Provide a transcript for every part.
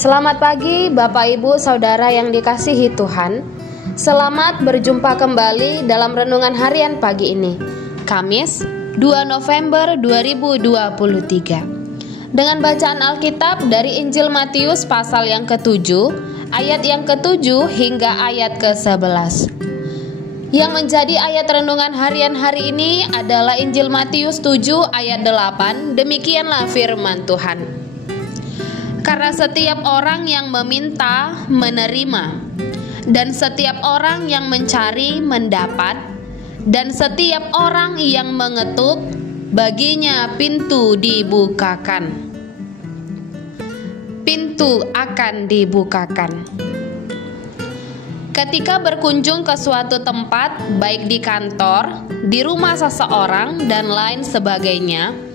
Selamat pagi Bapak Ibu Saudara yang dikasihi Tuhan. Selamat berjumpa kembali dalam renungan harian pagi ini, Kamis 2 November 2023. Dengan bacaan Alkitab dari Injil Matius pasal yang ke-7, ayat yang ke-7 hingga ayat ke-11. Yang menjadi ayat renungan harian hari ini adalah Injil Matius 7 ayat 8. Demikianlah firman Tuhan. Karena setiap orang yang meminta menerima, dan setiap orang yang mencari mendapat, dan setiap orang yang mengetuk baginya pintu dibukakan. Pintu akan dibukakan. Ketika berkunjung ke suatu tempat, baik di kantor, di rumah seseorang, dan lain sebagainya,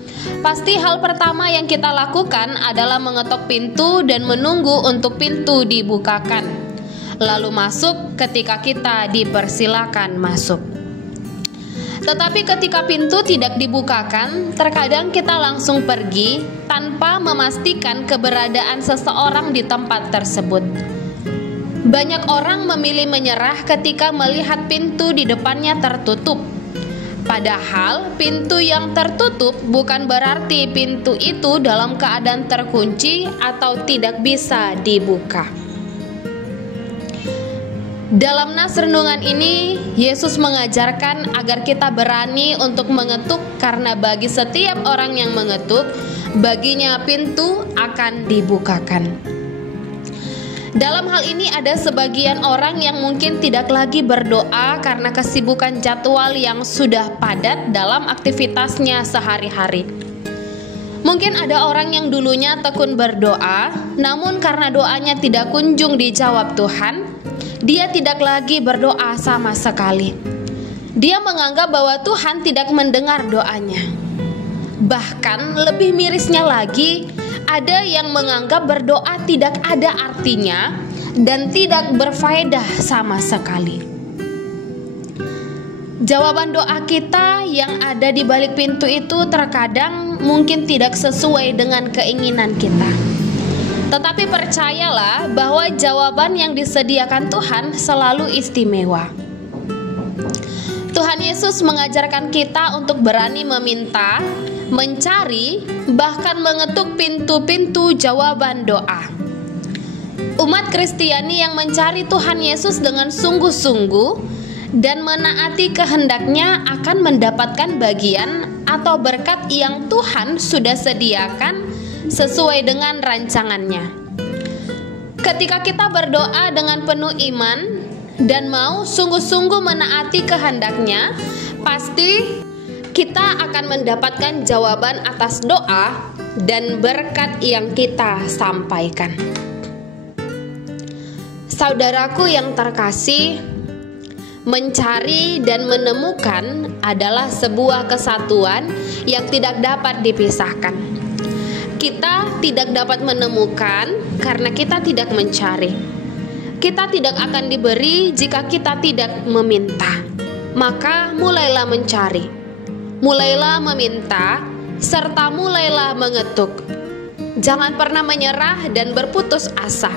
pasti hal pertama yang kita lakukan adalah mengetok pintu dan menunggu untuk pintu dibukakan, lalu masuk ketika kita dipersilakan masuk. Tetapi ketika pintu tidak dibukakan, terkadang kita langsung pergi tanpa memastikan keberadaan seseorang di tempat tersebut. Banyak orang memilih menyerah ketika melihat pintu di depannya tertutup. Padahal pintu yang tertutup bukan berarti pintu itu dalam keadaan terkunci atau tidak bisa dibuka. Dalam nas renungan ini, Yesus mengajarkan agar kita berani untuk mengetuk, karena bagi setiap orang yang mengetuk, baginya pintu akan dibukakan. Dalam hal ini ada sebagian orang yang mungkin tidak lagi berdoa karena kesibukan jadwal yang sudah padat dalam aktivitasnya sehari-hari. Mungkin ada orang yang dulunya tekun berdoa, namun karena doanya tidak kunjung dijawab Tuhan, dia tidak lagi berdoa sama sekali. Dia menganggap bahwa Tuhan tidak mendengar doanya. Bahkan lebih mirisnya lagi, ada yang menganggap berdoa tidak ada artinya dan tidak berfaedah sama sekali. Jawaban doa kita yang ada di balik pintu itu terkadang mungkin tidak sesuai dengan keinginan kita. Tetapi percayalah bahwa jawaban yang disediakan Tuhan selalu istimewa. Tuhan Yesus mengajarkan kita untuk berani meminta, mencari, bahkan mengetuk pintu-pintu jawaban doa. Umat Kristiani yang mencari Tuhan Yesus dengan sungguh-sungguh dan menaati kehendaknya akan mendapatkan bagian atau berkat yang Tuhan sudah sediakan sesuai dengan rancangannya. Ketika kita berdoa dengan penuh iman dan mau sungguh-sungguh menaati kehendaknya, pasti kita akan mendapatkan jawaban atas doa dan berkat yang kita sampaikan. Saudaraku yang terkasih, mencari dan menemukan adalah sebuah kesatuan yang tidak dapat dipisahkan. Kita tidak dapat menemukan karena kita tidak mencari. Kita tidak akan diberi jika kita tidak meminta. Maka mulailah mencari, mulailah meminta, serta mulailah mengetuk. Jangan pernah menyerah dan berputus asa.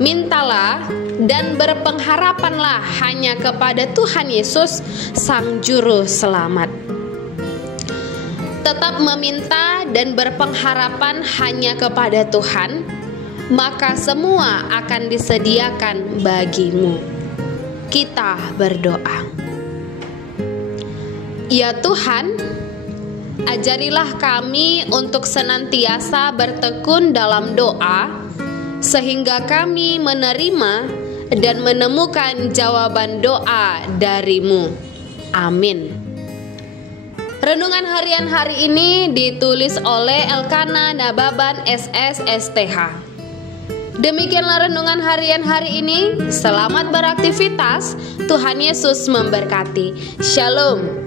Mintalah dan berpengharapanlah hanya kepada Tuhan Yesus, Sang Juru Selamat. Tetap meminta dan berpengharapan hanya kepada Tuhan, maka semua akan disediakan bagimu. Kita berdoa. Ya Tuhan, ajarilah kami untuk senantiasa bertekun dalam doa, sehingga kami menerima dan menemukan jawaban doa dari-Mu. Amin. Renungan harian hari ini ditulis oleh Elkana Nababan SSSTH. Demikianlah renungan harian hari ini. Selamat beraktivitas. Tuhan Yesus memberkati. Shalom.